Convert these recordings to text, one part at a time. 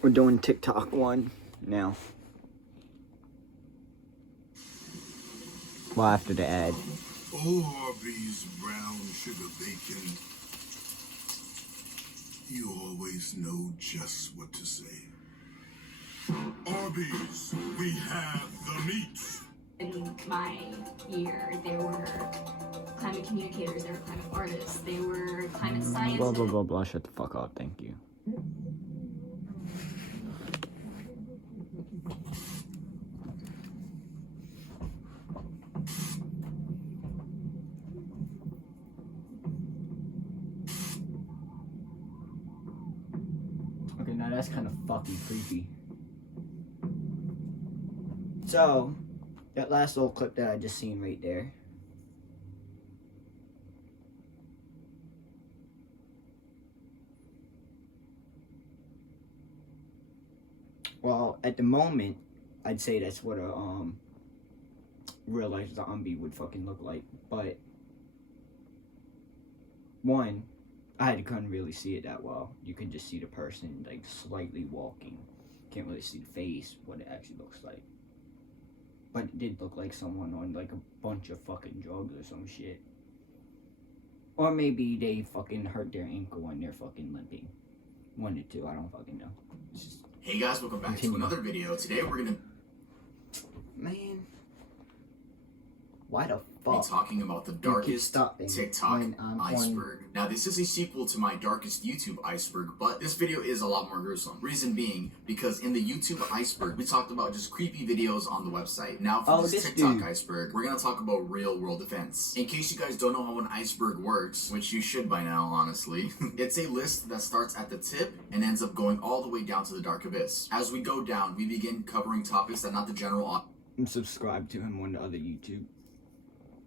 We're doing TikTok one now. Well, after the ad. Arby's brown sugar bacon. You always know just what to say. Arby's, we have the meat. In my year, there were climate communicators, there were climate artists, there were climate scientists. Blah, blah, blah, blah. Shut the fuck up. Thank you. Okay, now that's kind of fucking creepy. So, that last little clip that I just seen right there. Well, at the moment, I'd say that's what a real life zombie would fucking look like. But one, I couldn't really see it that well. You can just see the person like slightly walking. Can't really see the face, what it actually looks like. But it did look like someone on like a bunch of fucking drugs or some shit. Or maybe they fucking hurt their ankle and they're fucking limping. One or two, I don't fucking know. Hey guys, welcome back to another video. Today we're gonna... Man. Why the fuck? Be talking about the darkest TikTok iceberg. Now this is a sequel to my darkest YouTube iceberg, but this video is a lot more gruesome. Reason being, because in the YouTube iceberg, we talked about just creepy videos on the website. Now for this TikTok iceberg, we're gonna talk about real world events. In case you guys don't know how an iceberg works, which you should by now, honestly, it's a list that starts at the tip and ends up going all the way down to the dark abyss. As we go down, we begin covering topics that not the general I'm subscribed to him on the other YouTube.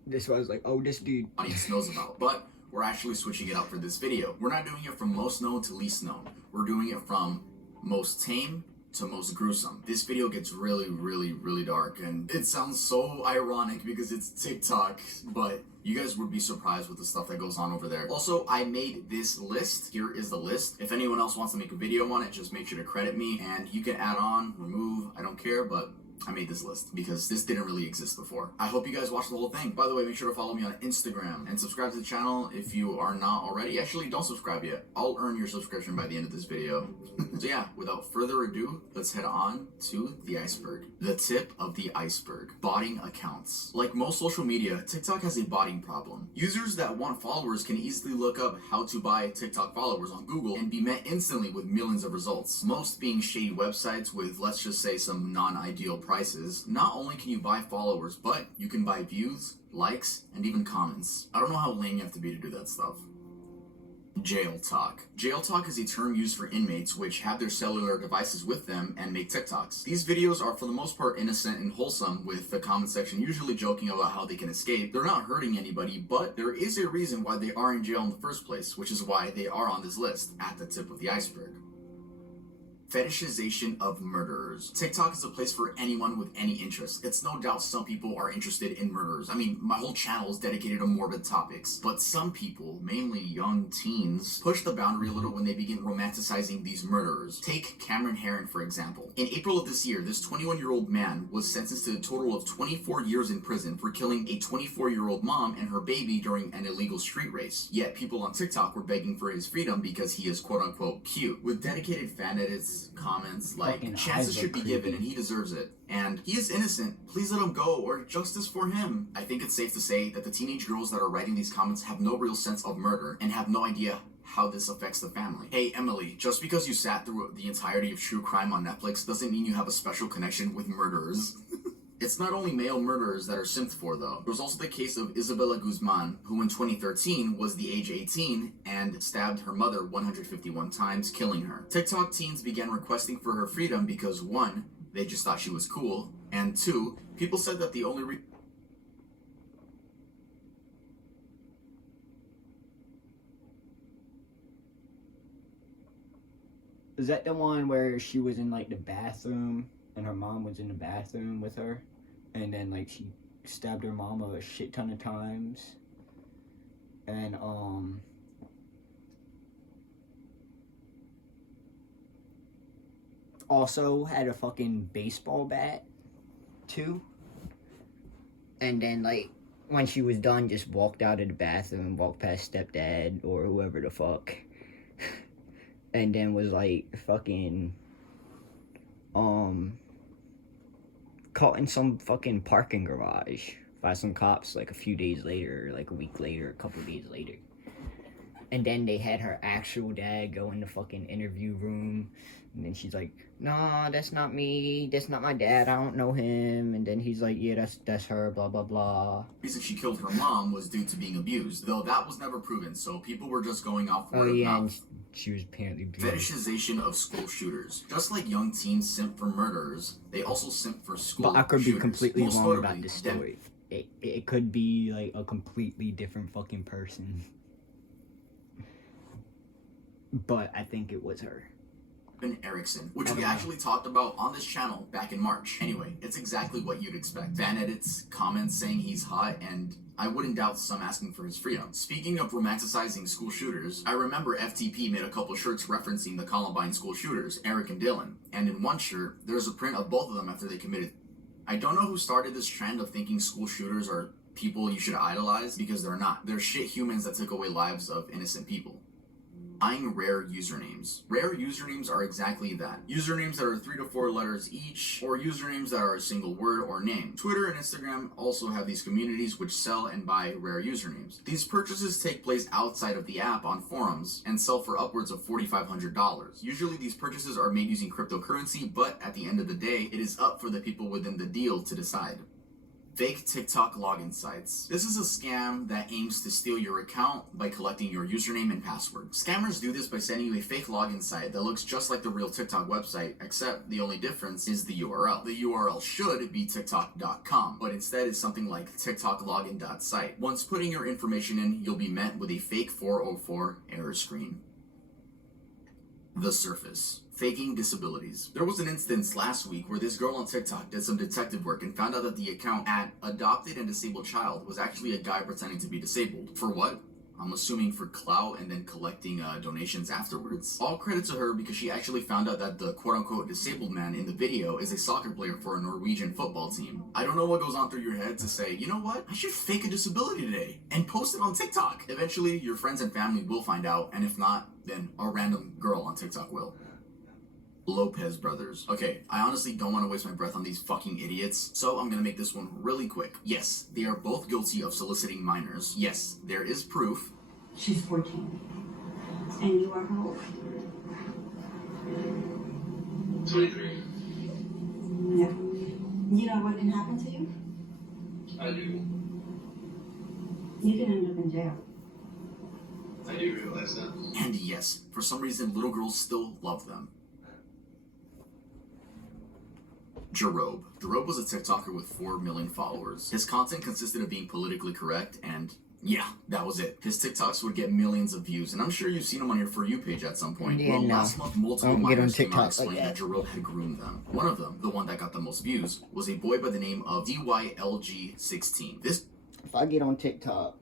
This was like, oh, this dude audience knows about, but we're actually switching it up for this video. We're not doing it from most known to least known. We're doing it from most tame to most gruesome. This video gets really, really, really dark, and it sounds so ironic because it's TikTok, but you guys would be surprised with the stuff that goes on over there. Also, I made this list. Here is the list. If anyone else wants to make a video on it, just make sure to credit me, and you can add on, remove, I don't care, but I made this list because this didn't really exist before. I hope you guys watched the whole thing. By the way, make sure to follow me on Instagram and subscribe to the channel if you are not already. Actually, don't subscribe yet. I'll earn your subscription by the end of this video. So yeah, without further ado, let's head on to the iceberg. The tip of the iceberg. Botting accounts. Like most social media, TikTok has a botting problem. Users that want followers can easily look up how to buy TikTok followers on Google and be met instantly with millions of results. Most being shady websites with, let's just say, some non-ideal prices. Not only can you buy followers, but you can buy views, likes, and even comments. I don't know how lame you have to be to do that stuff. Jail talk. Jail talk is a term used for inmates which have their cellular devices with them and make TikToks. These videos are for the most part innocent and wholesome, with the comment section usually joking about how they can escape. They're not hurting anybody, but there is a reason why they are in jail in the first place, which is why they are on this list at the tip of the iceberg. Fetishization of murderers. TikTok is a place for anyone with any interest. It's no doubt some people are interested in murderers. I mean, my whole channel is dedicated to morbid topics. But some people, mainly young teens, push the boundary a little when they begin romanticizing these murderers. Take Cameron Herron, for example. In April of this year, this 21-year-old man was sentenced to a total of 24 years in prison for killing a 24-year-old mom and her baby during an illegal street race. Yet people on TikTok were begging for his freedom because he is quote-unquote cute. With dedicated fan edits, comments like chances should be given and he deserves it, and he is innocent, please let him go, or justice for him. I think it's safe to say that the teenage girls that are writing these comments have no real sense of murder and have no idea how this affects the family. Hey Emily, just because you sat through the entirety of true crime on Netflix doesn't mean you have a special connection with murderers. It's not only male murderers that are simped for, though. There was also the case of Isabella Guzman, who in 2013 was the age 18 and stabbed her mother 151 times, killing her. TikTok teens began requesting for her freedom because 1, they just thought she was cool, and 2, people said that the only Is that the one where she was in like the bathroom and her mom was in the bathroom with her? And then like she stabbed her mom a shit ton of times. And also had a fucking baseball bat, too. And then, like, when she was done, just walked out of the bathroom and walked past stepdad or whoever the fuck. And then was, like, fucking, caught in some fucking parking garage by some cops, like, a few days later, like, a week later, a couple days later. And then they had her actual dad go in the fucking interview room. And then she's like, "No, that's not me. That's not my dad. I don't know him." And then he's like, "Yeah, that's her, blah, blah, blah." The reason she killed her mom was due to being abused, though that was never proven, so people were just going off word of And mouth. she was apparently abused. Fetishization of school shooters. Just like young teens simp for murderers, they also simp for school But I could be shooters. completely Most wrong notably, about this story. It could be, like, a completely different fucking person. But I think it was her. Erickson, which we actually talked about on this channel back in March. Anyway, it's exactly what you'd expect. Fan edits, comments saying he's hot, and I wouldn't doubt some asking for his freedom. Speaking of romanticizing school shooters, I remember FTP made a couple shirts referencing the Columbine school shooters, Eric and Dylan, and in one shirt, there's a print of both of them after they committed. I don't know who started this trend of thinking school shooters are people you should idolize, because they're not. They're shit humans that took away lives of innocent people. Buying rare usernames. Rare usernames are exactly that. Usernames that are 3 to 4 letters each, or usernames that are a single word or name. Twitter and Instagram also have these communities which sell and buy rare usernames. These purchases take place outside of the app on forums and sell for upwards of $4,500. Usually these purchases are made using cryptocurrency, but at the end of the day, it is up for the people within the deal to decide. Fake TikTok login sites. This is a scam that aims to steal your account by collecting your username and password. Scammers do this by sending you a fake login site that looks just like the real TikTok website, except the only difference is the URL. The URL should be tiktok.com, but instead is something like tiktoklogin.site. Once putting your information in, you'll be met with a fake 404 error screen. The surface. Faking disabilities. There was an instance last week where this girl on TikTok did some detective work and found out that the account at Adopted and Disabled Child was actually a guy pretending to be disabled. For what? I'm assuming for clout and then collecting donations afterwards. All credit to her because she actually found out that the quote-unquote disabled man in the video is a soccer player for a Norwegian football team. I don't know what goes on through your head to say, you know what? I should fake a disability today and post it on TikTok. Eventually, your friends and family will find out, and if not, then a random girl on TikTok will. Lopez brothers. Okay, I honestly don't want to waste my breath on these fucking idiots, so I'm gonna make this one really quick. Yes, they are both guilty of soliciting minors. Yes, there is proof. She's 14. And you are how old? 23. Yeah. You know what can happen to you? I do. You can end up in jail. I do realize that. And yes, for some reason, little girls still love them. Jarob. Jarob was a TikToker with 4 million followers. His content consisted of being politically correct, and yeah, that was it. His TikToks would get millions of views, and I'm sure you've seen him on your For You page at some point. Yeah, well, no. last month, multiple Don't get on minors came out TikTok explaining like that Jarob had groomed them. One of them, the one that got the most views, was a boy by the name of DYLG16. This If I get on TikTok,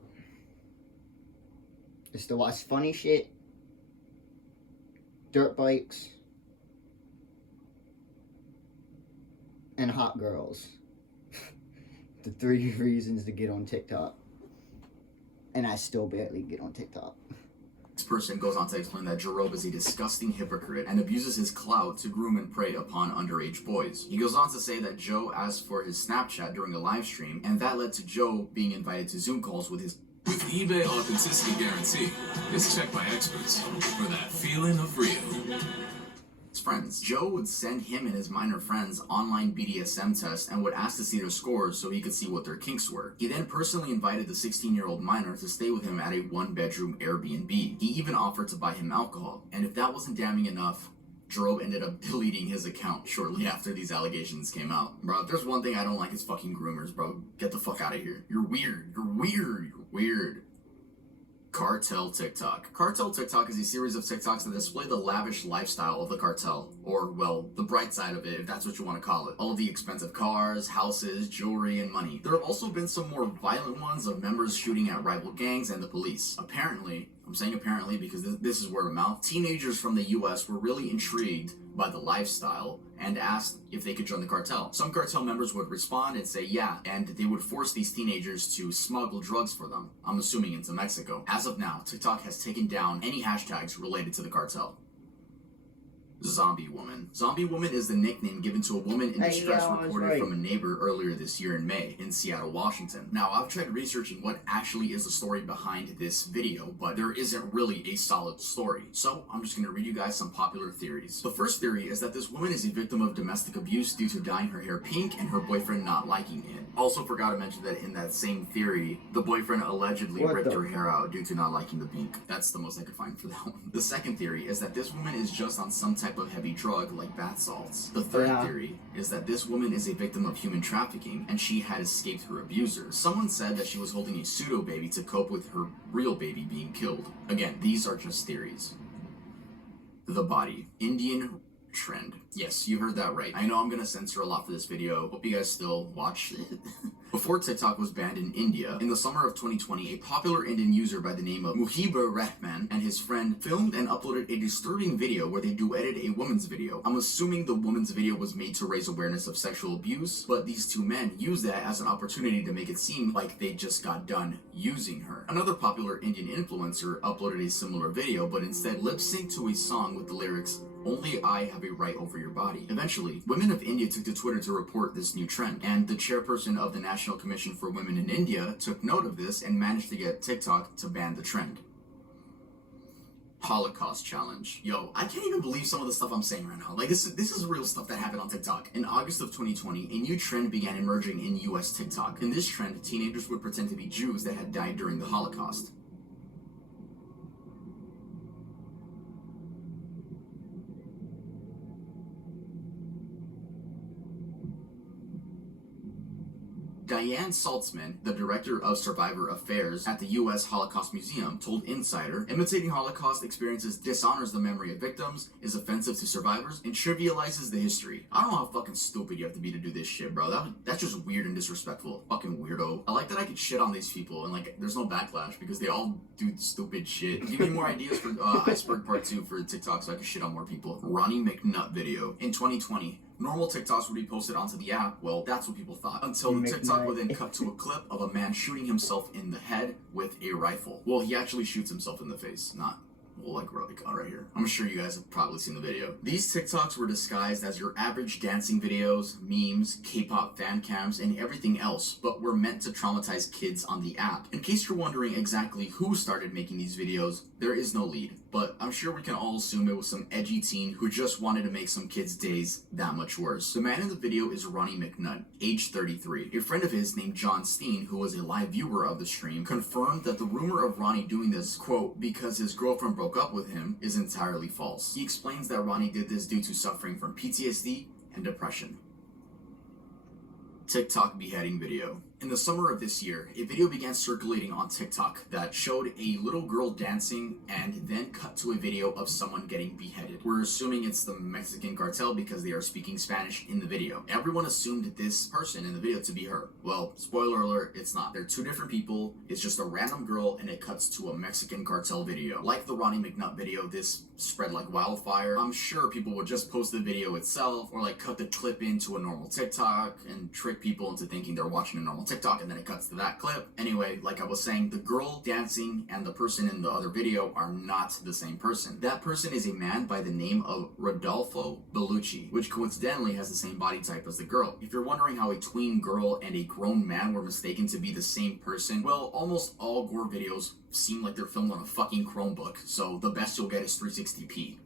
it's to watch funny shit, dirt bikes, and hot girls. The 3 reasons to get on TikTok. And I still barely get on TikTok. This person goes on to explain that Jarob is a disgusting hypocrite and abuses his clout to groom and prey upon underage boys. He goes on to say that Joe asked for his Snapchat during a live stream, and that led to Joe being invited to Zoom calls with his With eBay Authenticity Guarantee, it's checked by experts for that feeling of real. friends. Joe would send him and his minor friends online BDSM tests and would ask to see their scores so he could see what their kinks were. He then personally invited the 16-year-old minor to stay with him at a 1-bedroom Airbnb. He even offered to buy him alcohol. And if that wasn't damning enough, Jerome ended up deleting his account shortly after these allegations came out. Bro, if there's one thing I don't like, it's fucking groomers, bro. Get the fuck out of here. You're weird. You're weird. You're weird. Cartel TikTok. Cartel TikTok is a series of TikToks that display the lavish lifestyle of the cartel, or, well, the bright side of it, if that's what you want to call it. All of the expensive cars, houses, jewelry, and money. There have also been some more violent ones of members shooting at rival gangs and the police. Apparently, I'm saying apparently because this is word of mouth, teenagers from the US were really intrigued by the lifestyle and asked if they could join the cartel. Some cartel members would respond and say yeah, and they would force these teenagers to smuggle drugs for them, I'm assuming into Mexico. As of now, TikTok has taken down any hashtags related to the cartel. Zombie Woman. Zombie Woman is the nickname given to a woman in distress reported from a neighbor earlier this year in May in Seattle, Washington. Now, I've tried researching what actually is the story behind this video, but there isn't really a solid story. So, I'm just going to read you guys some popular theories. The first theory is that this woman is a victim of domestic abuse due to dyeing her hair pink and her boyfriend not liking it. Also forgot to mention that in that same theory, the boyfriend allegedly ripped her hair out due to not liking the pink. That's the most I could find for that one. The second theory is that this woman is just on some type of heavy drug like bath salts. The third theory is that this woman is a victim of human trafficking and she had escaped her abuser. Someone said that she was holding a pseudo baby to cope with her real baby being killed. Again, these are just theories. The body. Indian trend. Yes, you heard that right. I know I'm gonna censor a lot for this video. Hope you guys still watch it. Before TikTok was banned in India, in the summer of 2020, a popular Indian user by the name of Muhibur Rahman and his friend filmed and uploaded a disturbing video where they duetted a woman's video. I'm assuming the woman's video was made to raise awareness of sexual abuse, but these two men used that as an opportunity to make it seem like they just got done using her. Another popular Indian influencer uploaded a similar video, but instead lip-synced to a song with the lyrics, "Only I have a right over your body." Eventually, women of India took to Twitter to report this new trend, and the chairperson of the National Commission for Women in India took note of this and managed to get TikTok to ban the trend. Holocaust challenge. Yo, I can't even believe some of the stuff I'm saying right now. Like, this is real stuff that happened on TikTok. In August of 2020, a new trend began emerging in US TikTok. In this trend, teenagers would pretend to be Jews that had died during the Holocaust. Diane Saltzman, the director of Survivor Affairs at the U.S. Holocaust Museum, told Insider, "Imitating Holocaust experiences dishonors the memory of victims, is offensive to survivors, and trivializes the history." I don't know how fucking stupid you have to be to do this shit, bro. That's just weird and disrespectful. Fucking weirdo. I like that I could shit on these people and, like, there's no backlash because they all do stupid shit. Give me more ideas for Iceberg Part 2 for TikTok so I can shit on more people. Ronnie McNutt video. In 2020, normal TikToks would be posted onto the app. Well, that's what people thought. Until the TikTok would then cut to a clip of a man shooting himself in the head with a rifle. Well, he actually shoots himself in the face, not like right here. I'm sure you guys have probably seen the video. These TikToks were disguised as your average dancing videos, memes, K-pop fan cams, and everything else, but were meant to traumatize kids on the app. In case you're wondering exactly who started making these videos, there is no lead, but I'm sure we can all assume it was some edgy teen who just wanted to make some kids' days that much worse. The man in the video is Ronnie McNutt, age 33. A friend of his named John Steen, who was a live viewer of the stream, confirmed that the rumor of Ronnie doing this, quote, because his girlfriend broke up with him, is entirely false. He explains that Ronnie did this due to suffering from PTSD and depression. TikTok beheading video. In the summer of this year, a video began circulating on TikTok that showed a little girl dancing and then cut to a video of someone getting beheaded. We're assuming it's the Mexican cartel because they are speaking Spanish in the video. Everyone assumed this person in the video to be her. Well, spoiler alert, it's not. They're two different people. It's just a random girl and it cuts to a Mexican cartel video. Like the Ronnie McNutt video, this spread like wildfire. I'm sure people would just post the video itself or like cut the clip into a normal TikTok and trick people into thinking they're watching a normal TikTok, and then it cuts to that clip. Anyway, like I was saying, the girl dancing and the person in the other video are not the same person. That person is a man by the name of Rodolfo Bellucci, which coincidentally has the same body type as the girl. If you're wondering how a tween girl and a grown man were mistaken to be the same person, well, almost all gore videos seem like they're filmed on a fucking Chromebook, so the best you'll get is 360p.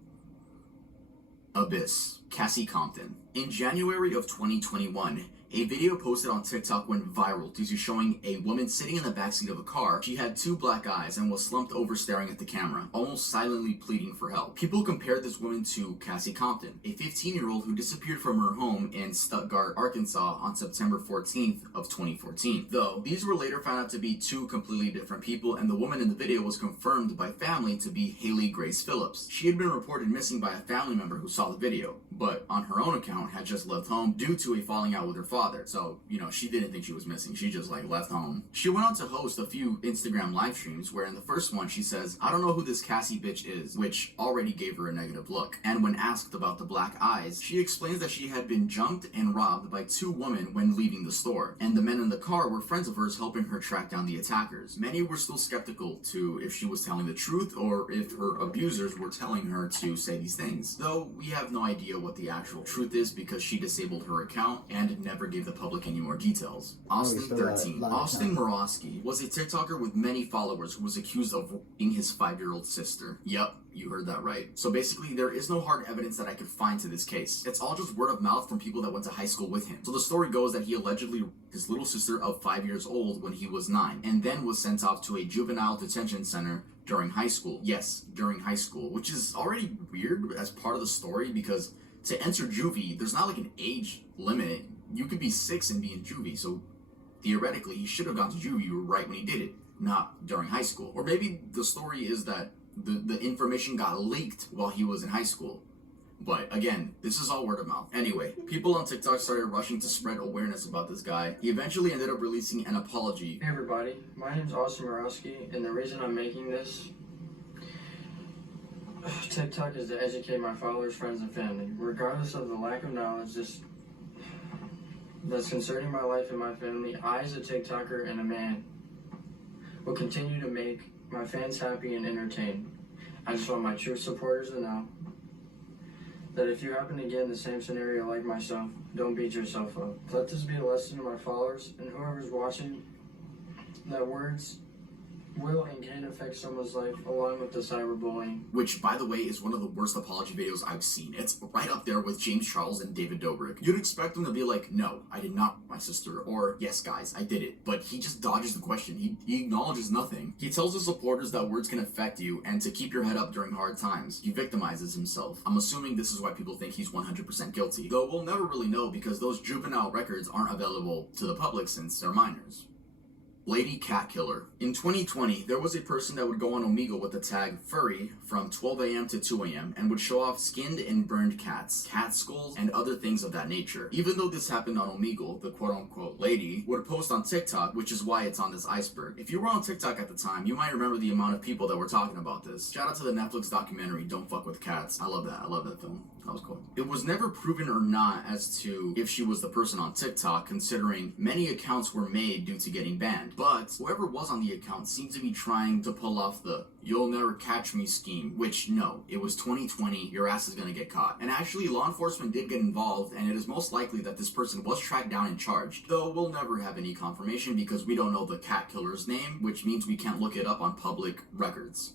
Abyss. Cassie Compton. In January of 2021, a video posted on TikTok went viral due to showing a woman sitting in the backseat of a car. She had two black eyes and was slumped over staring at the camera, almost silently pleading for help. People compared this woman to Cassie Compton, a 15-year-old who disappeared from her home in Stuttgart, Arkansas on September 14th of 2014. Though, these were later found out to be two completely different people, and the woman in the video was confirmed by family to be Haley Grace Phillips. She had been reported missing by a family member who saw the video. but on her own account had just left home due to a falling out with her father. So, she didn't think she was missing. She just left home. She went on to host a few Instagram live streams where in the first one she says, "I don't know who this Cassie bitch is," which already gave her a negative look. And when asked about the black eyes, she explains that she had been jumped and robbed by 2 women when leaving the store. And the men in the car were friends of hers helping her track down the attackers. Many were still skeptical to if she was telling the truth or if her abusers were telling her to say these things. Though we have no idea what the actual truth is because she disabled her account and never gave the public any more details. Austin 13. Austin Morosky was a TikToker with many followers who was accused of being his 5-year-old sister. Yep, you heard that right. So basically, there is no hard evidence that I could find to this case. It's all just word of mouth from people that went to high school with him. So the story goes that he allegedly raped his little sister of 5 years old when he was 9, and then was sent off to a juvenile detention center during high school. Yes, during high school, which is already weird as part of the story because to enter juvie, there's not an age limit. You could be 6 and be in juvie, so theoretically, he should have gone to juvie right when he did it, not during high school. Or maybe the story is that the information got leaked while he was in high school. But again, this is all word of mouth. Anyway, people on TikTok started rushing to spread awareness about this guy. He eventually ended up releasing an apology. Hey everybody, my name's Austin Morosky, and the reason I'm making this TikTok is to educate my followers, friends, and family. Regardless of the lack of knowledge that's concerning my life and my family, I as a TikToker and a man will continue to make my fans happy and entertained. I just want my true supporters to know that if you happen to get in the same scenario like myself, don't beat yourself up. Let this be a lesson to my followers and whoever's watching, that words will and can affect someone's life along with the cyberbullying. Which, by the way, is one of the worst apology videos I've seen. It's right up there with James Charles and David Dobrik. You'd expect them to be like, "No, I did not rape my sister," or "Yes, guys, I did it." But he just dodges the question. He acknowledges nothing. He tells his supporters that words can affect you and to keep your head up during hard times. He victimizes himself. I'm assuming this is why people think he's 100% guilty. Though we'll never really know because those juvenile records aren't available to the public since they're minors. Lady Cat Killer. In 2020, there was a person that would go on Omegle with the tag furry from 12 a.m. to 2 a.m. and would show off skinned and burned cats, cat skulls, and other things of that nature. Even though this happened on Omegle, the quote-unquote lady would post on TikTok, which is why it's on this iceberg. If you were on TikTok at the time, you might remember the amount of people that were talking about this. Shout out to the Netflix documentary, Don't Fuck With Cats. I love that. I love that film. That was cool. It was never proven or not as to if she was the person on TikTok, considering many accounts were made due to getting banned. But whoever was on the account seemed to be trying to pull off the "you'll never catch me" scheme, which no, it was 2020, your ass is gonna get caught. And actually, law enforcement did get involved, and it is most likely that this person was tracked down and charged. Though we'll never have any confirmation because we don't know the cat killer's name, which means we can't look it up on public records.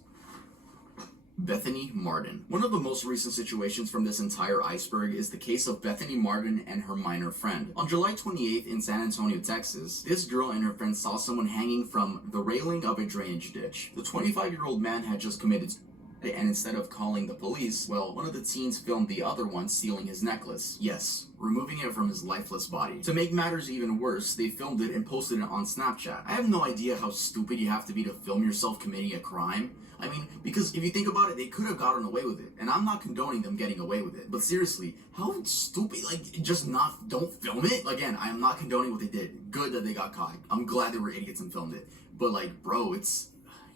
Bethany Martin. One of the most recent situations from this entire iceberg is the case of Bethany Martin and her minor friend. On July 28th in San Antonio, Texas, this girl and her friend saw someone hanging from the railing of a drainage ditch. The 25-year-old man had just committed and instead of calling the police, well, one of the teens filmed the other one stealing his necklace. Yes, removing it from his lifeless body. To make matters even worse, they filmed it and posted it on Snapchat. I have no idea how stupid you have to be to film yourself committing a crime. I mean, because if you think about it, they could have gotten away with it. And I'm not condoning them getting away with it. But seriously, how stupid, don't film it? Again, I am not condoning what they did. Good that they got caught. I'm glad they were idiots and filmed it. But bro,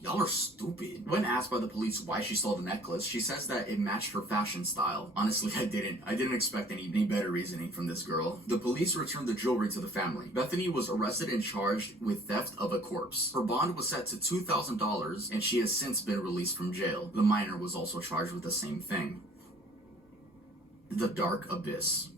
y'all are stupid. When asked by the police why she stole the necklace, she says that it matched her fashion style. Honestly, I didn't expect any better reasoning from this girl. The police returned the jewelry to the family. Bethany was arrested and charged with theft of a corpse. Her bond was set to $2,000 and she has since been released from jail. The minor was also charged with the same thing. The Dark Abyss.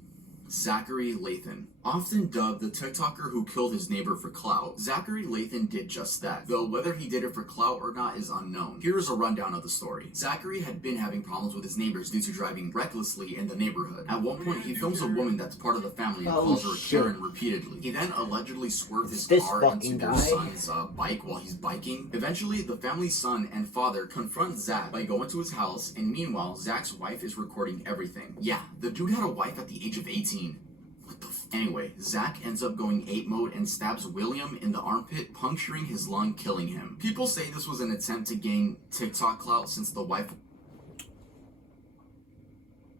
Zachary Lathan. Often dubbed the TikToker who killed his neighbor for clout, Zachary Lathan did just that, though whether he did it for clout or not is unknown. Here is a rundown of the story. Zachary had been having problems with his neighbors due to driving recklessly in the neighborhood. At one point, he films a woman that's part of the family and calls her Karen repeatedly. He then allegedly swerved his car into their son's bike while he's biking. Eventually, the family's son and father confront Zach by going to his house, and meanwhile, Zach's wife is recording everything. Yeah, the dude had a wife at the age of 18. What the Anyway, Zach ends up going ape mode and stabs William in the armpit, puncturing his lung, killing him. People say this was an attempt to gain TikTok clout since the wife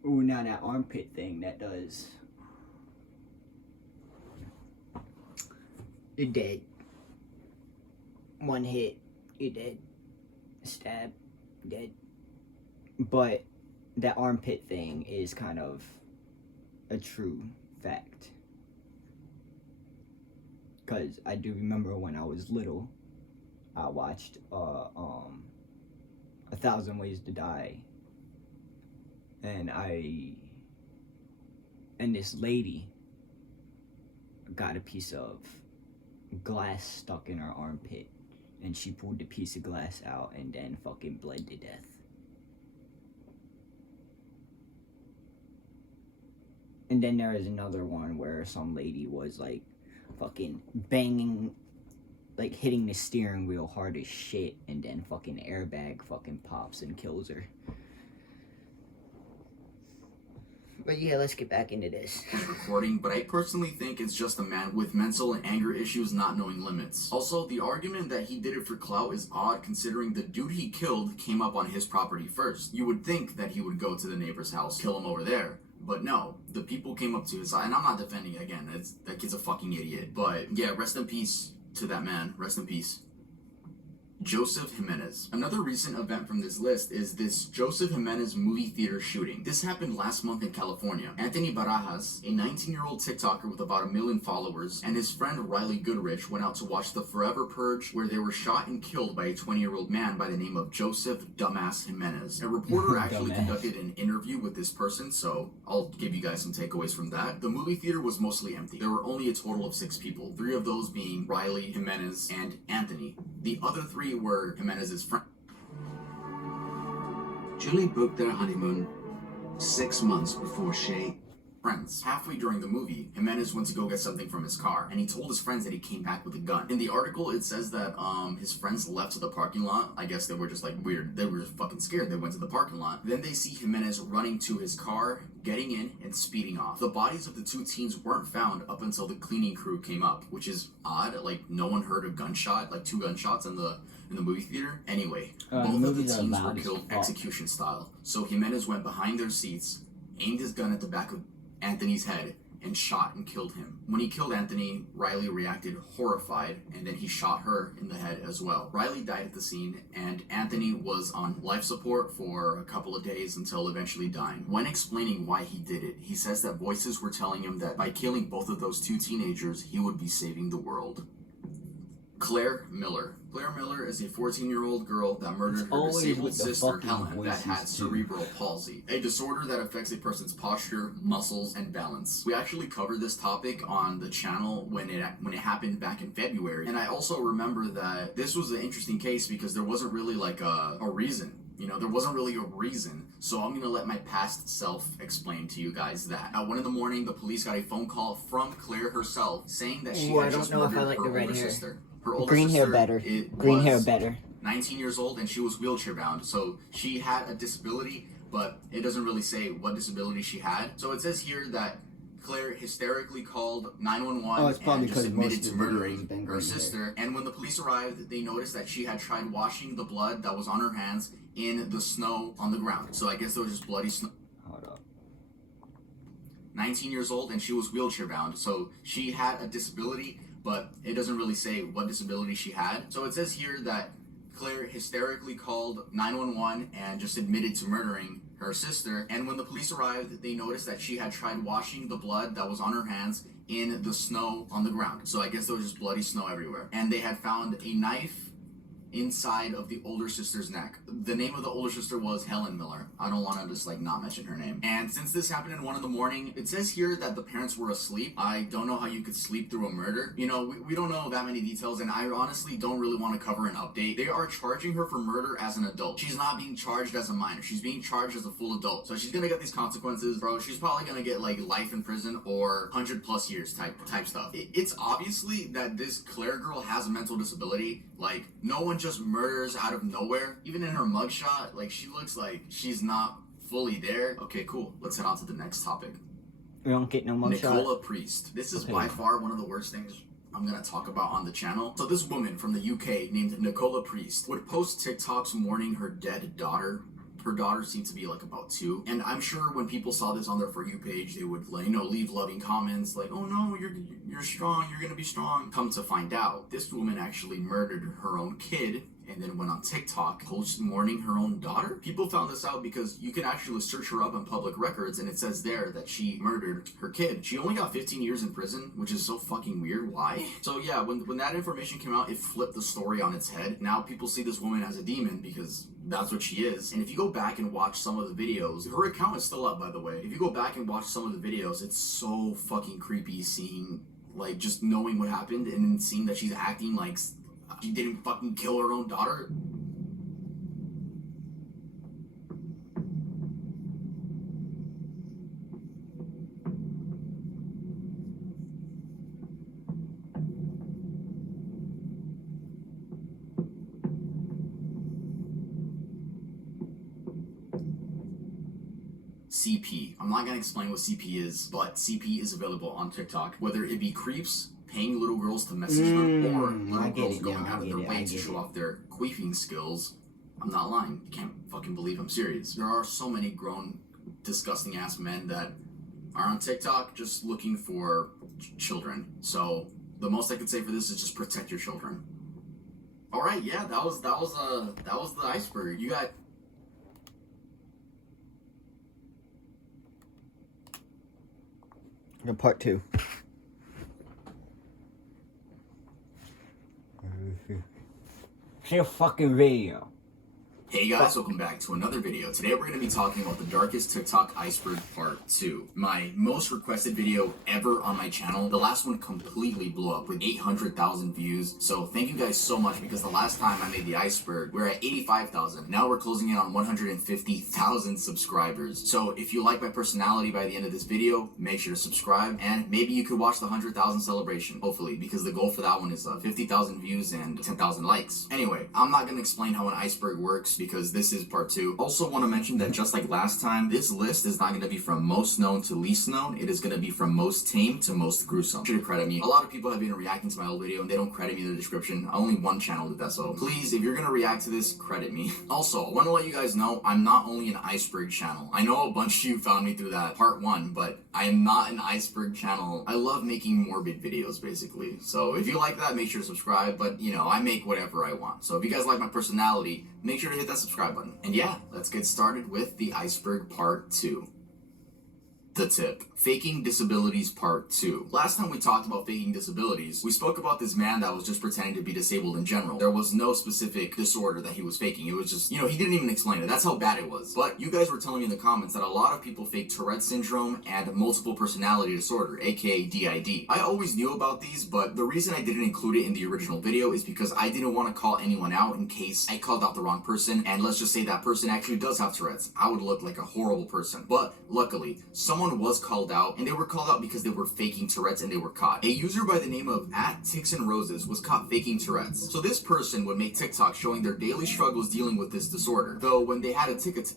Ooh, now that armpit thing that does. You're dead. One hit, you're dead. Stab, dead. But that armpit thing is kind of a true fact. Because I do remember when I was little, I watched 1,000 Ways to Die. And this lady got a piece of glass stuck in her armpit, and she pulled the piece of glass out and then fucking bled to death. And then there is another one where some lady was like fucking banging, like hitting the steering wheel hard as shit, and then fucking airbag fucking pops and kills her. But yeah, let's get back into this. Recording, but I personally think it's just a man with mental and anger issues not knowing limits. Also, the argument that he did it for clout is odd considering the dude he killed came up on his property first. You would think that he would go to the neighbor's house, kill him over there. But no, the people came up to his side, and I'm not defending, again, that kid's a fucking idiot. But yeah, rest in peace to that man, rest in peace. Joseph Jimenez. Another recent event from this list is this Joseph Jimenez movie theater shooting. This happened last month in California. Anthony Barajas, a 19-year-old TikToker with about 1 million followers, and his friend Riley Goodrich went out to watch The Forever Purge, where they were shot and killed by a 20-year-old man by the name of Joseph Dumbass Jimenez. A reporter actually conducted an interview with this person, so I'll give you guys some takeaways from that. The movie theater was mostly empty. There were only a total of 6 people, 3 of those being Riley, Jimenez, and Anthony. The other 3 were Jimenez's friends. Julie booked their honeymoon 6 months before Shay. Halfway during the movie, Jimenez went to go get something from his car, and he told his friends that he came back with a gun. In the article, it says that his friends left to the parking lot. I guess they were just like weird. They were just fucking scared. They went to the parking lot. Then they see Jimenez running to his car, getting in, and speeding off. The bodies of the 2 teens weren't found up until the cleaning crew came up, which is odd. Like, no one heard a gunshot, like 2 gunshots in the movie theater. Anyway, both of the teens were killed execution style. So Jimenez went behind their seats, aimed his gun at the back of Anthony's head, and shot and killed him. When he killed Anthony, Riley reacted horrified, and then he shot her in the head as well. Riley died at the scene, and Anthony was on life support for a couple of days until eventually dying. When explaining why he did it, he says that voices were telling him that by killing both of those 2 teenagers, he would be saving the world. Claire Miller. Claire Miller is a 14-year-old girl that murdered her disabled sister Helen that had cerebral palsy, a disorder that affects a person's posture, muscles, and balance. We actually covered this topic on the channel when it happened back in February, and I also remember that this was an interesting case because there wasn't really like a reason. You know, there wasn't really a reason, so I'm gonna let my past self explain to you guys that. At 1 a.m, the police got a phone call from Claire herself saying that she had just murdered her older sister. Her older Green sister, hair better. Green hair better. 19 years old, and she was wheelchair bound, so she had a disability, but it doesn't really say what disability she had. So it says here that Claire hysterically called 911 and just admitted to murdering her sister. And when the police arrived, they noticed that she had tried washing the blood that was on her hands in the snow on the ground. So I guess there was just bloody snow. Hold up. 19 years old, and she was wheelchair bound, so she had a disability, but it doesn't really say what disability she had. So it says here that Claire hysterically called 911 and just admitted to murdering her sister. And when the police arrived, they noticed that she had tried washing the blood that was on her hands in the snow on the ground. So I guess there was just bloody snow everywhere. And they had found a knife inside of the older sister's neck. The name of the older sister was Helen Miller. I don't want to just like not mention her name. And since this happened at 1 a.m, it says here that the parents were asleep. I don't know how you could sleep through a murder. You know, we don't know that many details, and I honestly don't really want to cover an update. They are charging her for murder as an adult. She's not being charged as a minor. She's being charged as a full adult. So she's gonna get these consequences, bro. She's probably gonna get like life in prison or 100+ years type stuff. It's obviously that this Claire girl has a mental disability. Like, no one just murders out of nowhere. Even in her mugshot, like, she looks like she's not fully there. Okay, cool. Let's head on to the next topic. We don't get no mugshot. Nicola Priest. This is by far one of the worst things I'm gonna talk about on the channel. So this woman from the UK named Nicola Priest would post TikToks mourning her dead daughter. Her daughter seemed to be like about 2. And I'm sure when people saw this on their For You page, they would, like, leave loving comments like, oh no, you're strong, you're gonna be strong. Come to find out, this woman actually murdered her own kid and then went on TikTok mourning her own daughter. People found this out because you can actually search her up on public records and it says there that she murdered her kid. She only got 15 years in prison, which is so fucking weird. Why? So yeah, when that information came out, it flipped the story on its head. Now people see this woman as a demon because that's what she is. And if you go back and watch some of the videos, her account is still up, by the way. If you go back and watch some of the videos, it's so fucking creepy seeing, like, just knowing what happened and then seeing that she's acting like she didn't fucking kill her own daughter. CP. I'm not gonna explain what CP is, but CP is available on TikTok. Whether it be creeps paying little girls to message them, or little girls going out of their way to show off their queefing skills. I'm not lying. You can't fucking believe I'm serious. There are so many grown, disgusting ass men that are on TikTok just looking for children. So the most I could say for this is just protect your children. All right, yeah, that was the iceberg. You got. Part 2. See a fucking video. Hey guys, welcome back to another video. Today we're going to be talking about the darkest TikTok iceberg part 2. My most requested video ever on my channel. The last one completely blew up with 800,000 views. So thank you guys so much, because the last time I made the iceberg, we were at 85,000. Now we're closing in on 150,000 subscribers. So if you like my personality by the end of this video, make sure to subscribe, and maybe you could watch the 100,000 celebration, hopefully, because the goal for that one is 50,000 views and 10,000 likes. Anyway, I'm not going to explain how an iceberg works because this is part 2. Also want to mention that just like last time, this list is not going to be from most known to least known. It is going to be from most tame to most gruesome. Should credit me. A lot of people have been reacting to my old video and they don't credit me in the description. Only one channel did that, so please, if you're going to react to this, credit me. Also, I want to let you guys know I'm not only an iceberg channel. I know a bunch of you found me through that part 1, but I am not an iceberg channel. I love making morbid videos, basically. So if you like that, make sure to subscribe, but I make whatever I want. So if you guys like my personality, make sure to hit that subscribe button. And yeah, let's get started with the iceberg part 2. The tip. Faking disabilities part 2. Last time we talked about faking disabilities, we spoke about this man that was just pretending to be disabled in general. There was no specific disorder that he was faking. It was just, he didn't even explain it. That's how bad it was. But you guys were telling me in the comments that a lot of people fake Tourette syndrome and multiple personality disorder, aka DID. I always knew about these, but the reason I didn't include it in the original video is because I didn't want to call anyone out in case I called out the wrong person, and let's just say that person actually does have Tourette's. I would look like a horrible person. But luckily, someone was called out, and they were called out because they were faking Tourette's and they were caught. A user by the name of @TixandRoses was caught faking Tourette's. So this person would make TikTok showing their daily struggles dealing with this disorder. Though when they had a ticket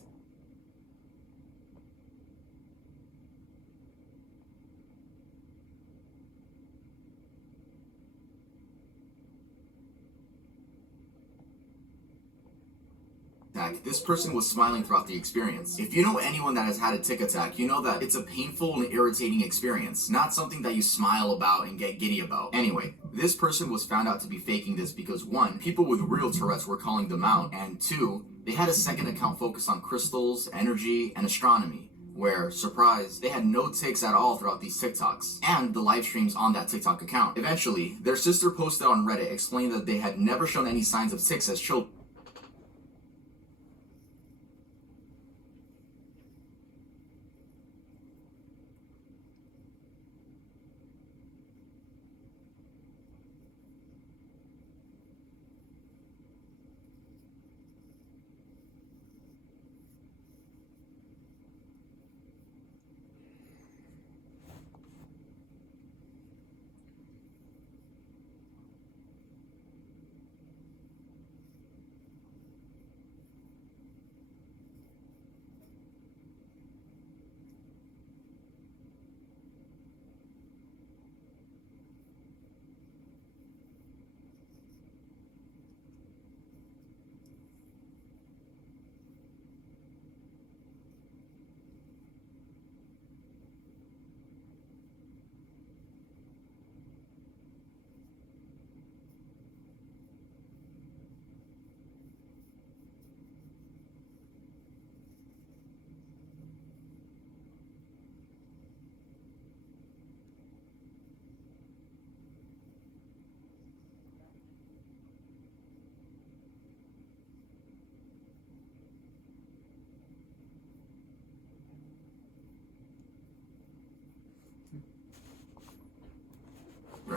this person was smiling throughout the experience. If you know anyone that has had a tic attack, you know that it's a painful and irritating experience, not something that you smile about and get giddy about. Anyway, this person was found out to be faking this because 1, people with real Tourette's were calling them out, and 2, they had a second account focused on crystals, energy, and astronomy, where, surprise, they had no tics at all throughout these TikToks, and the live streams on that TikTok account. Eventually, their sister posted on Reddit explaining that they had never shown any signs of tics as children.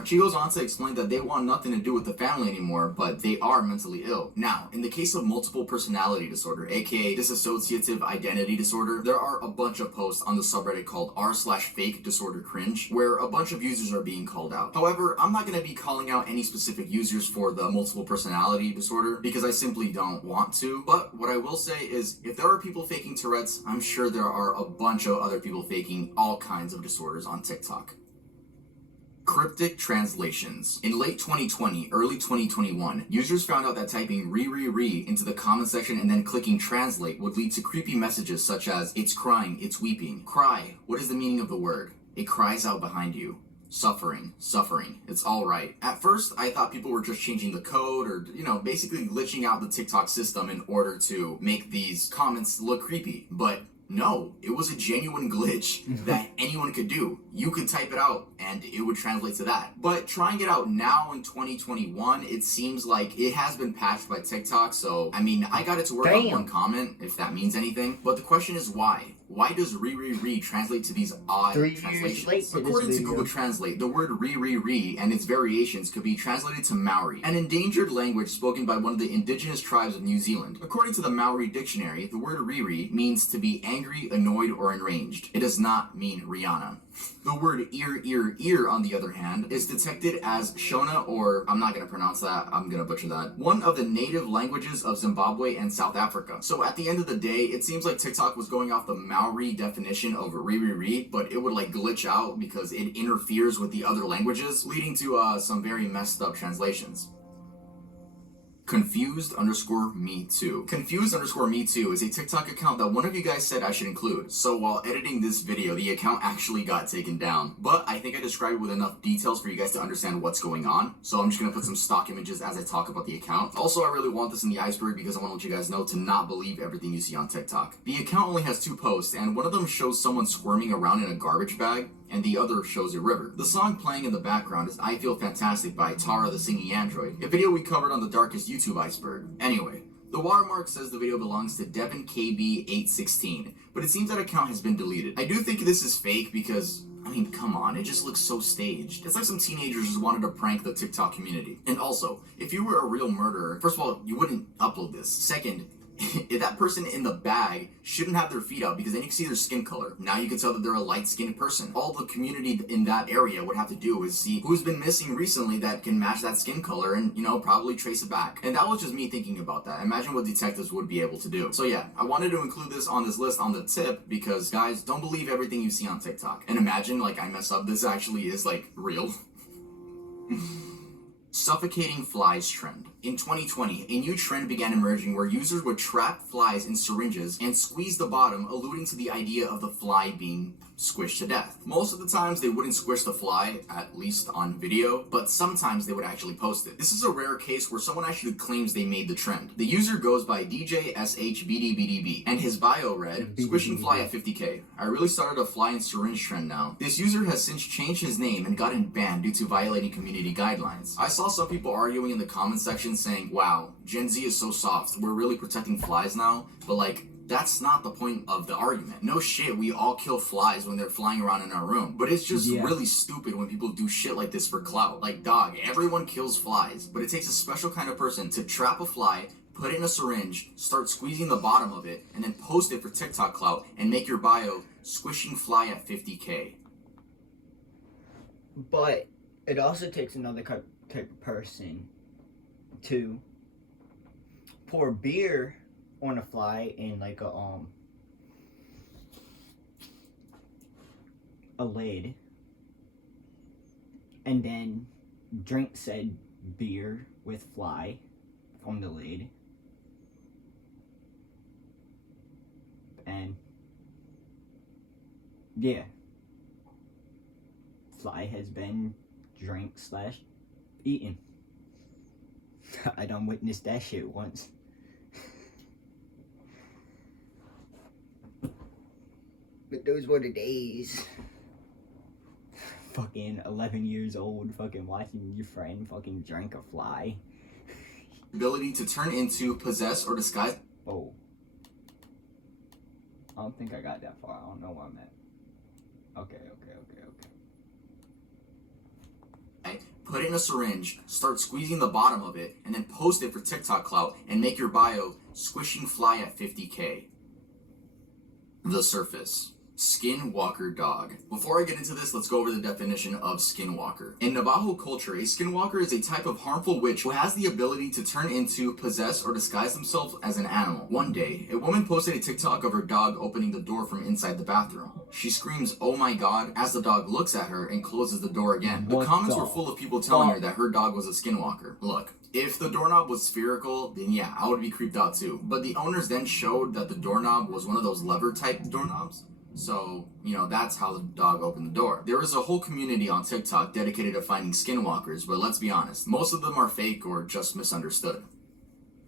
more. She goes on to explain that they want nothing to do with the family anymore, but they are mentally ill. Now, in the case of multiple personality disorder, aka dissociative identity disorder, there are a bunch of posts on the subreddit called r/fake disorder cringe, where a bunch of users are being called out. However, I'm not going to be calling out any specific users for the multiple personality disorder because I simply don't want to. But what I will say is, if there are people faking Tourette's, I'm sure there are a bunch of other people faking all kinds of disorders on TikTok. Cryptic translations. In late 2020, early 2021, users found out that typing re into the comment section and then clicking translate would lead to creepy messages such as, it's crying, it's weeping. Cry, what is the meaning of the word? It cries out behind you. Suffering, it's all right. At first, I thought people were just changing the code or, basically glitching out the TikTok system in order to make these comments look creepy. But no, it was a genuine glitch that anyone could do. You could type it out and it would translate to that. But trying it out now in 2021, it seems like it has been patched by TikTok. So, I got it to work on one comment, if that means anything. But the question is why? Why does re translate to these odd translations? According to Google Translate, the word re and its variations could be translated to Maori, an endangered language spoken by one of the indigenous tribes of New Zealand. According to the Maori dictionary, the word re means to be angry, annoyed, or enraged. It does not mean Rihanna. The word ear, on the other hand, is detected as Shona, or I'm not going to pronounce that, I'm going to butcher that, one of the native languages of Zimbabwe and South Africa. So at the end of the day, it seems like TikTok was going off the Maori definition of re, but it would glitch out because it interferes with the other languages, leading to some very messed up translations. Confused_me too. Confused_me too is a TikTok account that one of you guys said I should include. So while editing this video, the account actually got taken down. But I think I described it with enough details for you guys to understand what's going on. So I'm just gonna put some stock images as I talk about the account. Also, I really want this in the iceberg because I want to let you guys know to not believe everything you see on TikTok. The account only has 2 posts, and one of them shows someone squirming around in a garbage bag, and the other shows a river. The song playing in the background is I Feel Fantastic by Tara the Singing Android, a video we covered on the Darkest YouTube iceberg. Anyway, the watermark says the video belongs to DevonKB816, but it seems that account has been deleted. I do think this is fake because, come on, it just looks so staged. It's like some teenagers just wanted to prank the TikTok community. And also, if you were a real murderer, first of all, you wouldn't upload this. Second, if that person in the bag shouldn't have their feet out because then you can see their skin color. Now you can tell that they're a light-skinned person. All the community in that area would have to do is see who's been missing recently that can match that skin color and, probably trace it back. And that was just me thinking about that. Imagine what detectives would be able to do. So yeah, I wanted to include this on this list on the tip because, guys, don't believe everything you see on TikTok. And imagine, I mess up, this actually is, real. Suffocating flies trend. In 2020, a new trend began emerging where users would trap flies in syringes and squeeze the bottom, alluding to the idea of the fly being squished to death. Most of the times they wouldn't squish the fly, at least on video, but sometimes they would actually post it. This is a rare case where someone actually claims they made the trend. The user goes by DJSHBDBDB, and his bio read, squishing fly at 50k. I really started a fly and syringe trend now. This user has since changed his name and gotten banned due to violating community guidelines. I saw some people arguing in the comment section saying, wow, Gen Z is so soft, we're really protecting flies now, but that's not the point of the argument. No shit, we all kill flies when they're flying around in our room. But it's just really stupid when people do shit like this for clout. Dog, everyone kills flies, but it takes a special kind of person to trap a fly, put it in a syringe, start squeezing the bottom of it, and then post it for TikTok clout and make your bio, squishing fly at 50k. But it also takes another type of person to pour beer on a fly in a lid and then drink said beer with fly from the lid, and yeah, fly has been drank / eaten. I done witnessed that shit once. But those were the days. Fucking 11 years old, fucking watching your friend fucking drink a fly. Ability to turn into, possess, or disguise. Oh. I don't think I got that far. I don't know where I'm at. Okay. put it in a syringe, start squeezing the bottom of it, and then post it for TikTok clout and make your bio squishing fly at 50K. The surface. Skinwalker dog. Before I get into this, let's go over the definition of skinwalker. In Navajo culture, a skinwalker is a type of harmful witch who has the ability to turn into, possess, or disguise themselves as an animal. One day, a woman posted a TikTok of her dog opening the door from inside the bathroom. She screams, "Oh my god," as the dog looks at her and closes the door again. The comments were full of people telling her that her dog was a skinwalker. Look, if the doorknob was spherical, then yeah, I would be creeped out too. But the owners then showed that the doorknob was one of those lever type doorknobs. So, that's how the dog opened the door. There is a whole community on TikTok dedicated to finding skinwalkers, but let's be honest, most of them are fake or just misunderstood.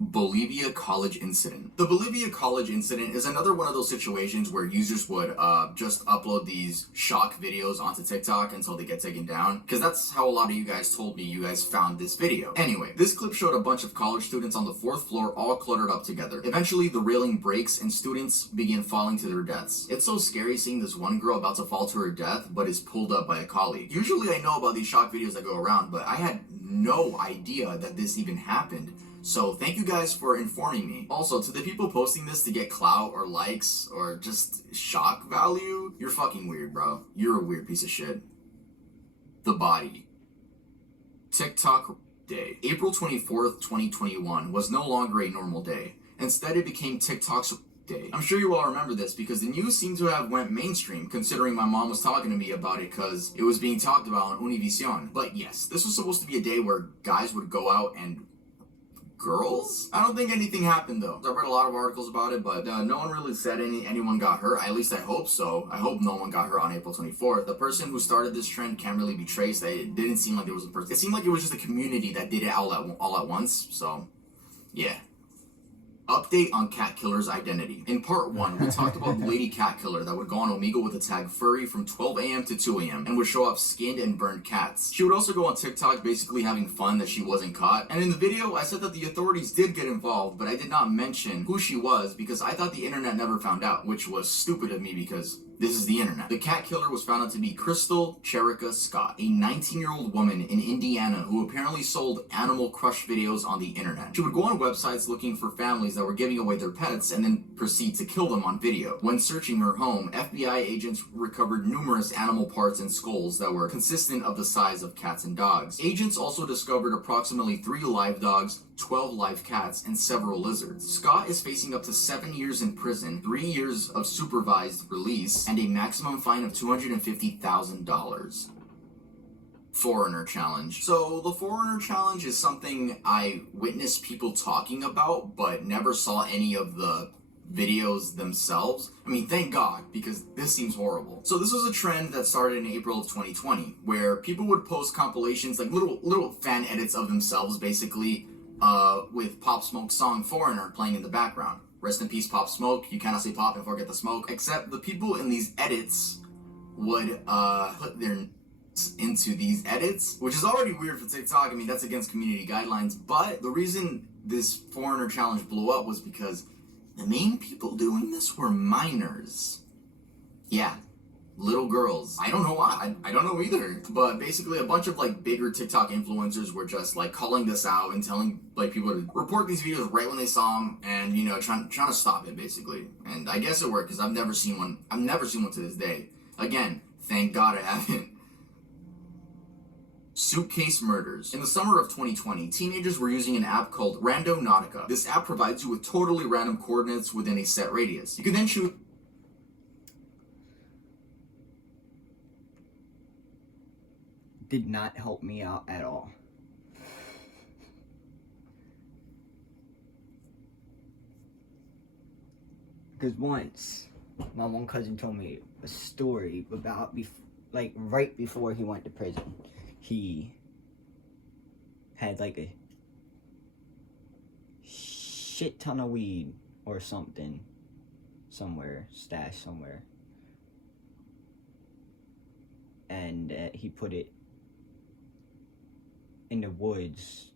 Bolivia College Incident. The Bolivia College Incident is another one of those situations where users would just upload these shock videos onto TikTok until they get taken down, because that's how a lot of you guys told me you guys found this video. Anyway, this clip showed a bunch of college students on the 4th floor all cluttered up together. Eventually, the railing breaks and students begin falling to their deaths. It's so scary seeing this one girl about to fall to her death, but is pulled up by a colleague. Usually I know about these shock videos that go around, but I had no idea that this even happened. So thank you guys for informing me. Also, to the people posting this to get clout or likes or just shock value, you're fucking weird, bro. You're a weird piece of shit. The body. TikTok day. April 24th, 2021 was no longer a normal day. Instead, it became TikTok's day. I'm sure you all remember this because the news seemed to have went mainstream, considering my mom was talking to me about it because it was being talked about on Univision. But yes, this was supposed to be a day where guys would go out and girls? I don't think anything happened though. I read a lot of articles about it, but no one really said anyone got hurt. At least I hope so. I hope no one got hurt on April 24th. The person who started this trend can't really be traced. It didn't seem like there was a person. It seemed like it was just a community that did it all at once. So, yeah. Update on cat killer's identity. In part 1, we talked about the lady cat killer that would go on Omegle with the tag furry from 12 a.m. to 2 a.m. and would show off skinned and burned cats. She would also go on TikTok basically having fun that she wasn't caught. And in the video, I said that the authorities did get involved, but I did not mention who she was because I thought the internet never found out, which was stupid of me because this is the internet. The cat killer was found out to be Crystal Cherica Scott, a 19-year-old woman in Indiana who apparently sold animal crush videos on the internet. She would go on websites looking for families that were giving away their pets and then proceed to kill them on video. When searching her home, FBI agents recovered numerous animal parts and skulls that were consistent of the size of cats and dogs. Agents also discovered approximately 3 live dogs, 12 live cats, and several lizards. Scott is facing up to 7 years in prison, 3 years of supervised release, and a maximum fine of $250,000. Foreigner challenge. So the foreigner challenge is something I witnessed people talking about, but never saw any of the videos themselves. I mean, thank God, because this seems horrible. So this was a trend that started in April of 2020, where people would post compilations, like little fan edits of themselves, basically, with Pop Smoke's song Foreigner playing in the background. Rest in peace, Pop Smoke. You cannot say pop and forget the smoke. Except the people in these edits would put their into these edits, which is already weird for TikTok. I mean, that's against community guidelines. But the reason this foreigner challenge blew up was because the main people doing this were minors. Yeah, little girls. I don't know why. I don't know either. But basically a bunch of like bigger TikTok influencers were just like calling this out and telling like people to report these videos right when they saw them and, trying to stop it basically. And I guess it worked because I've never seen one to this day. Again, thank God I haven't. Suitcase murders. In the summer of 2020, teenagers were using an app called Randonautica. This app provides you with totally random coordinates within a set radius. You can then choose did not help me out at all. Because once, my one cousin told me a story about, right before he went to prison, he had like a shit ton of weed or something somewhere, stashed somewhere. And he put it in the woods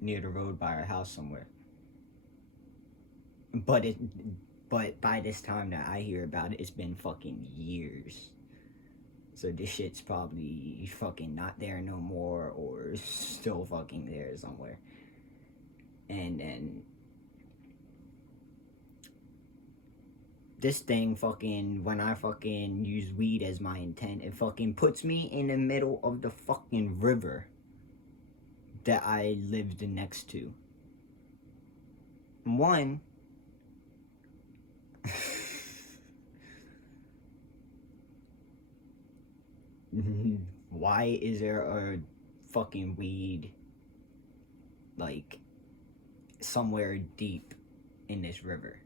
near the road by our house somewhere. But by this time that I hear about it, it's been fucking years. So this shit's probably fucking not there no more, or still fucking there somewhere. And then this thing fucking, when I fucking use weed as my intent, it fucking puts me in the middle of the fucking river that I lived next to. One, why is there a fucking weed, like, somewhere deep in this river?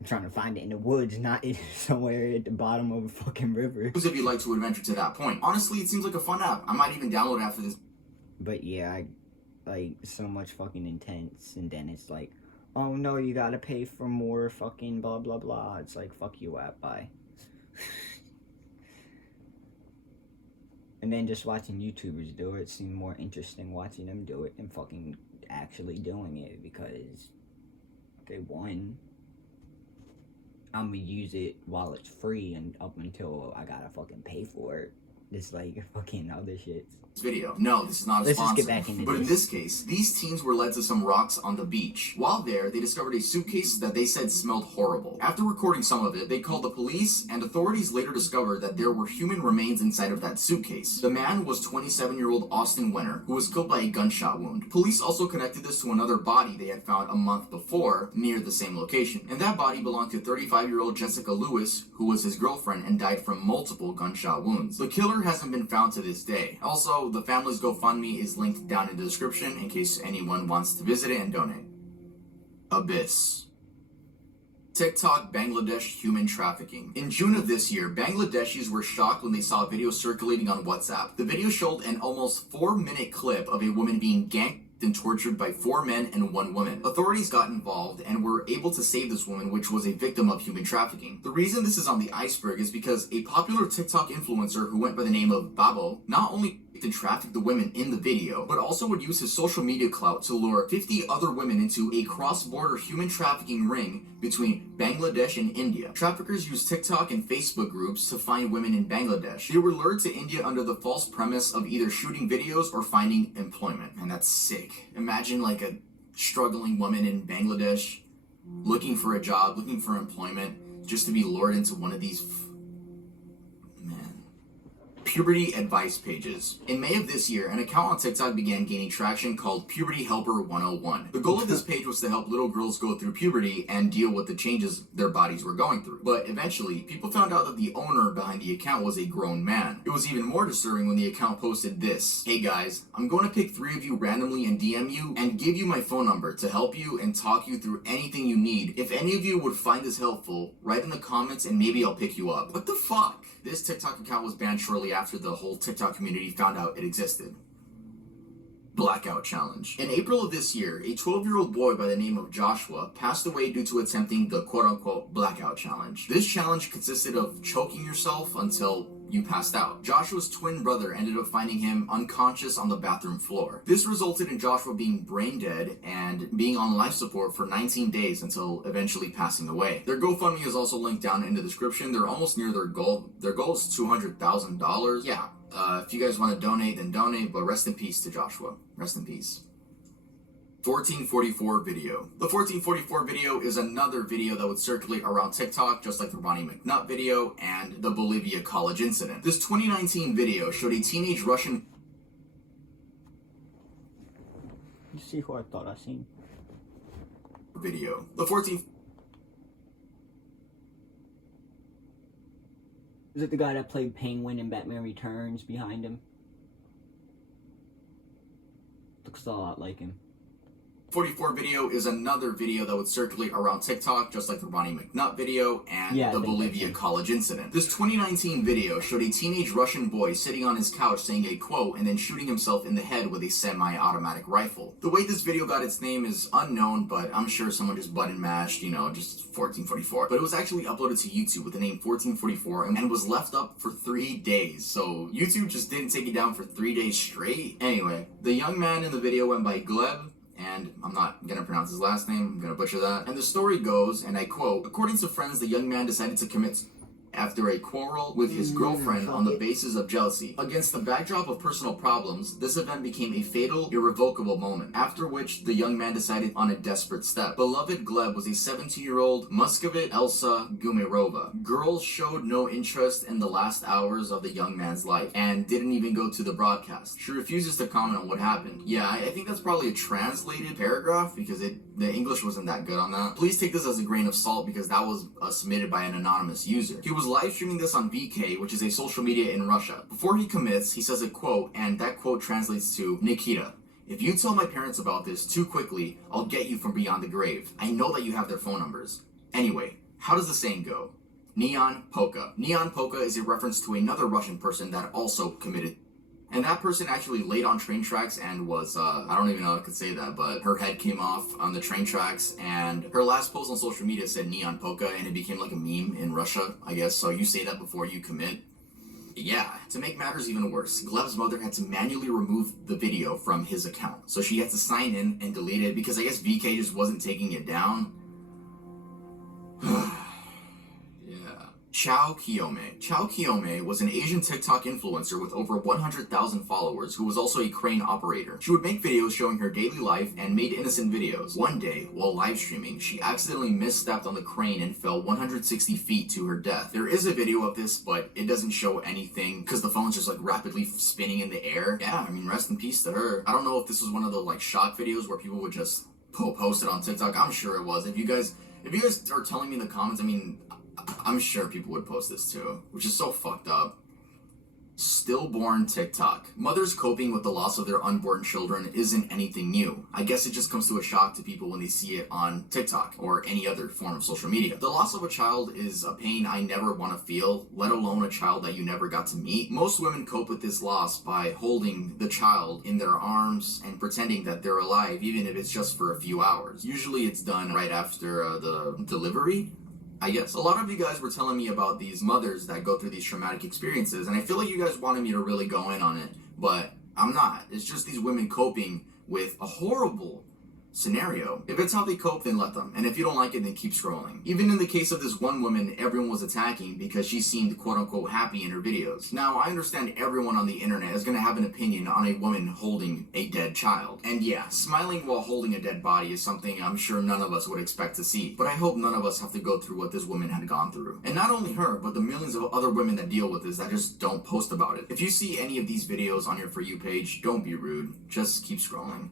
I'm trying to find it in the woods, not somewhere at the bottom of a fucking river. If you'd like to adventure to that point. Honestly, it seems like a fun app. I might even download it after this. But yeah, I like so much fucking intense, and then it's like, oh no, you gotta pay for more fucking blah blah blah. It's like, fuck you, app, bye. And then just watching YouTubers do it seemed more interesting watching them do it than fucking actually doing it, because okay, one, I'm gonna use it while it's free and up until I gotta fucking pay for it. It's like fucking other shit. Video. No, this is not a Let's sponsor. just get back into but this. In this case, these teens were led to some rocks on the beach. While there, they discovered a suitcase that they said smelled horrible. After recording some of it, they called the police, and authorities later discovered that there were human remains inside of that suitcase. The man was 27-year-old Austin Wenner, who was killed by a gunshot wound. Police also connected this to another body they had found a month before near the same location. And that body belonged to 35-year-old Jessica Lewis, who was his girlfriend and died from multiple gunshot wounds. The killer hasn't been found to this day. Also, the family's GoFundMe is linked down in the description in case anyone wants to visit it and donate. Abyss. TikTok Bangladesh human trafficking. In June of this year, Bangladeshis were shocked when they saw a video circulating on WhatsApp. The video showed an almost 4-minute clip of a woman being ganked and tortured by 4 men and 1 woman. Authorities got involved and were able to save this woman, which was a victim of human trafficking. The reason this is on the iceberg is because a popular TikTok influencer who went by the name of Babo not only and traffic the women in the video, but also would use his social media clout to lure 50 other women into a cross-border human trafficking ring between Bangladesh and India. Traffickers use TikTok and Facebook groups to find women in Bangladesh. They were lured to India under the false premise of either shooting videos or finding employment. And that's sick. Imagine like a struggling woman in Bangladesh looking for a job, looking for employment, just to be lured into one of these puberty advice pages. In May of this year, an account on TikTok began gaining traction called Puberty Helper 101. The goal of this page was to help little girls go through puberty and deal with the changes their bodies were going through. But eventually, people found out that the owner behind the account was a grown man. It was even more disturbing when the account posted this: "Hey guys, I'm going to pick 3 of you randomly and DM you and give you my phone number to help you and talk you through anything you need. If any of you would find this helpful, write in the comments and maybe I'll pick you up." What the fuck? This TikTok account was banned shortly after the whole TikTok community found out it existed. Blackout Challenge. In April of this year, a 12-year-old boy by the name of Joshua passed away due to attempting the quote-unquote Blackout Challenge. This challenge consisted of choking yourself until you passed out. Joshua's twin brother ended up finding him unconscious on the bathroom floor. This resulted in Joshua being brain dead and being on life support for 19 days until eventually passing away. Their GoFundMe is also linked down in the description. They're almost near their goal. Their goal is $200,000. Yeah, if you guys want to donate, then donate, but rest in peace to Joshua. Rest in peace. 1444 video. The 1444 video is another video that would circulate around TikTok, just like the Ronnie McNutt video and the Bolivia college incident. This 2019 video showed a teenage Russian You see who I thought I seen? video. The 14 Is it the guy that played Penguin in Batman Returns behind him? Looks a lot like him. 44 video is another video that would circulate around TikTok, just like the Ronnie McNutt video and the Bolivia college incident. This 2019 video showed a teenage Russian boy sitting on his couch saying a quote and then shooting himself in the head with a semi-automatic rifle. The way this video got its name is unknown, but I'm sure someone just button mashed, you know, just 1444. But it was actually uploaded to YouTube with the name 1444 and was left up for 3 days. So YouTube just didn't take it down for 3 days straight. Anyway, the young man in the video went by Gleb, and I'm not gonna pronounce his last name, I'm gonna butcher that. And the story goes, and I quote, according to friends, the young man decided to commit after a quarrel with his girlfriend on the basis of jealousy. Against the backdrop of personal problems, this event became a fatal, irrevocable moment, after which the young man decided on a desperate step. Beloved Gleb was a 17-year-old Muscovite Elsa Gumerova. Girls showed no interest in the last hours of the young man's life, and didn't even go to the broadcast. She refuses to comment on what happened. Yeah, I think that's probably a translated paragraph, because the English wasn't that good on that. Please take this as a grain of salt, because that was submitted by an anonymous user. He was live streaming this on VK, which is a social media in Russia. Before he commits, he says a quote, and that quote translates to, Nikita, if you tell my parents about this too quickly, I'll get you from beyond the grave. I know that you have their phone numbers. Anyway, how does the saying go? Neon Polka. Neon Polka is a reference to another Russian person that also committed. And that person actually laid on train tracks and was, I don't even know if I could say that, but her head came off on the train tracks, and her last post on social media said Neon Polka, and it became like a meme in Russia, I guess. So you say that before you commit. Yeah, to make matters even worse, Gleb's mother had to manually remove the video from his account. So she had to sign in and delete it because I guess VK just wasn't taking it down. Chao Kiyome. Chao Kiyome was an Asian TikTok influencer with over 100,000 followers who was also a crane operator. She would make videos showing her daily life and made innocent videos. One day, while live streaming, she accidentally misstepped on the crane and fell 160 feet to her death. There is a video of this, but it doesn't show anything because the phone's just like rapidly spinning in the air. Yeah, I mean, rest in peace to her. I don't know if this was one of the like shock videos where people would just post it on TikTok. I'm sure it was. If you guys are telling me in the comments, I mean, I'm sure people would post this too, which is so fucked up. Stillborn TikTok. Mothers coping with the loss of their unborn children isn't anything new. I guess it just comes to a shock to people when they see it on TikTok or any other form of social media. The loss of a child is a pain I never want to feel, let alone a child that you never got to meet. Most women cope with this loss by holding the child in their arms and pretending that they're alive, even if it's just for a few hours. Usually it's done right after the delivery, I guess. A lot of you guys were telling me about these mothers that go through these traumatic experiences, and I feel like you guys wanted me to really go in on it, but I'm not. It's just these women coping with a horrible scenario. If it's how they cope, then let them. And if you don't like it, then keep scrolling. Even in the case of this one woman everyone was attacking because she seemed quote-unquote happy in her videos. Now, I understand everyone on the internet is going to have an opinion on a woman holding a dead child. And yeah, smiling while holding a dead body is something I'm sure none of us would expect to see. But I hope none of us have to go through what this woman had gone through. And not only her, but the millions of other women that deal with this that just don't post about it. If you see any of these videos on your For You page, don't be rude. Just keep scrolling.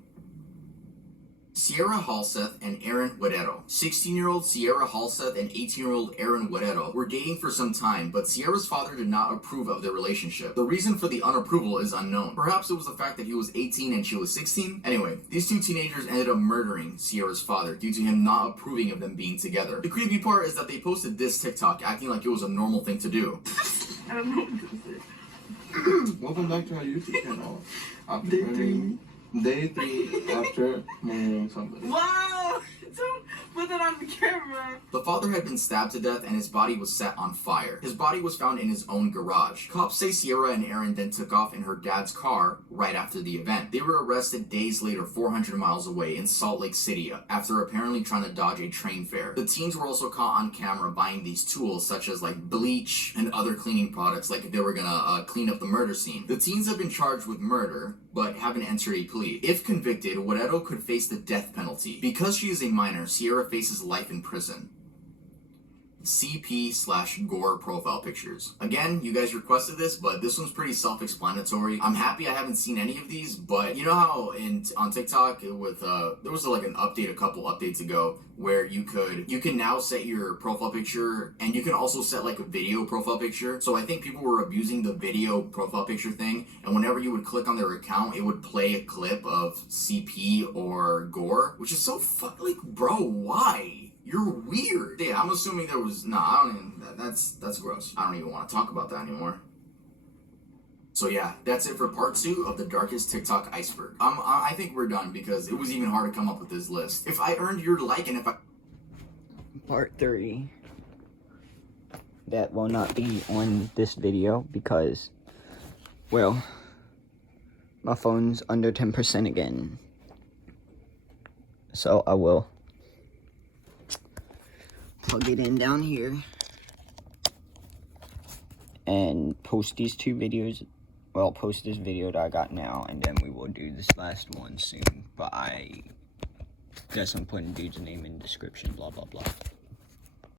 Sierra Halseth and Aaron Guerrero. 16-year-old Sierra Halseth and 18-year-old Aaron Guerrero were dating for some time, but Sierra's father did not approve of their relationship. The reason for the unapproval is unknown. Perhaps it was the fact that he was 18 and she was 16? Anyway, these two teenagers ended up murdering Sierra's father due to him not approving of them being together. The creepy part is that they posted this TikTok acting like it was a normal thing to do. I don't know what to say. Welcome back to our YouTube channel. Day 3 after marrying somebody. Wow! Don't put that on the camera. The father had been stabbed to death and his body was set on fire. His body was found in his own garage. Cops say Sierra and Aaron then took off in her dad's car right after the event. They were arrested days later 400 miles away in Salt Lake City after apparently trying to dodge a train fare. The teens were also caught on camera buying these tools such as like bleach and other cleaning products like if they were gonna clean up the murder scene. The teens have been charged with murder but haven't entered a plea. If convicted, Guerrero could face the death penalty. Because she is a minor, Sierra faces life in prison. CP/Gore profile pictures. Again, you guys requested this, but this one's pretty self-explanatory. I'm happy I haven't seen any of these, but you know how on TikTok with there was like an update a couple updates ago where you can now set your profile picture and you can also set like a video profile picture. So I think people were abusing the video profile picture thing, and whenever you would click on their account, it would play a clip of CP or Gore, which is so like, bro, why? You're weird. Yeah, I'm assuming there was, I don't even, that's gross. I don't even want to talk about that anymore. So yeah, that's it for part 2 of the darkest TikTok iceberg. I think we're done because it was even hard to come up with this list. If I earned your like and if I... Part 3. That will not be on this video because, well, my phone's under 10% again. So I will plug it in down here and post these 2 videos. Well, post this video that I got now, and then we will do this last one soon. But I guess I'm putting dude's name in the description, blah, blah, blah.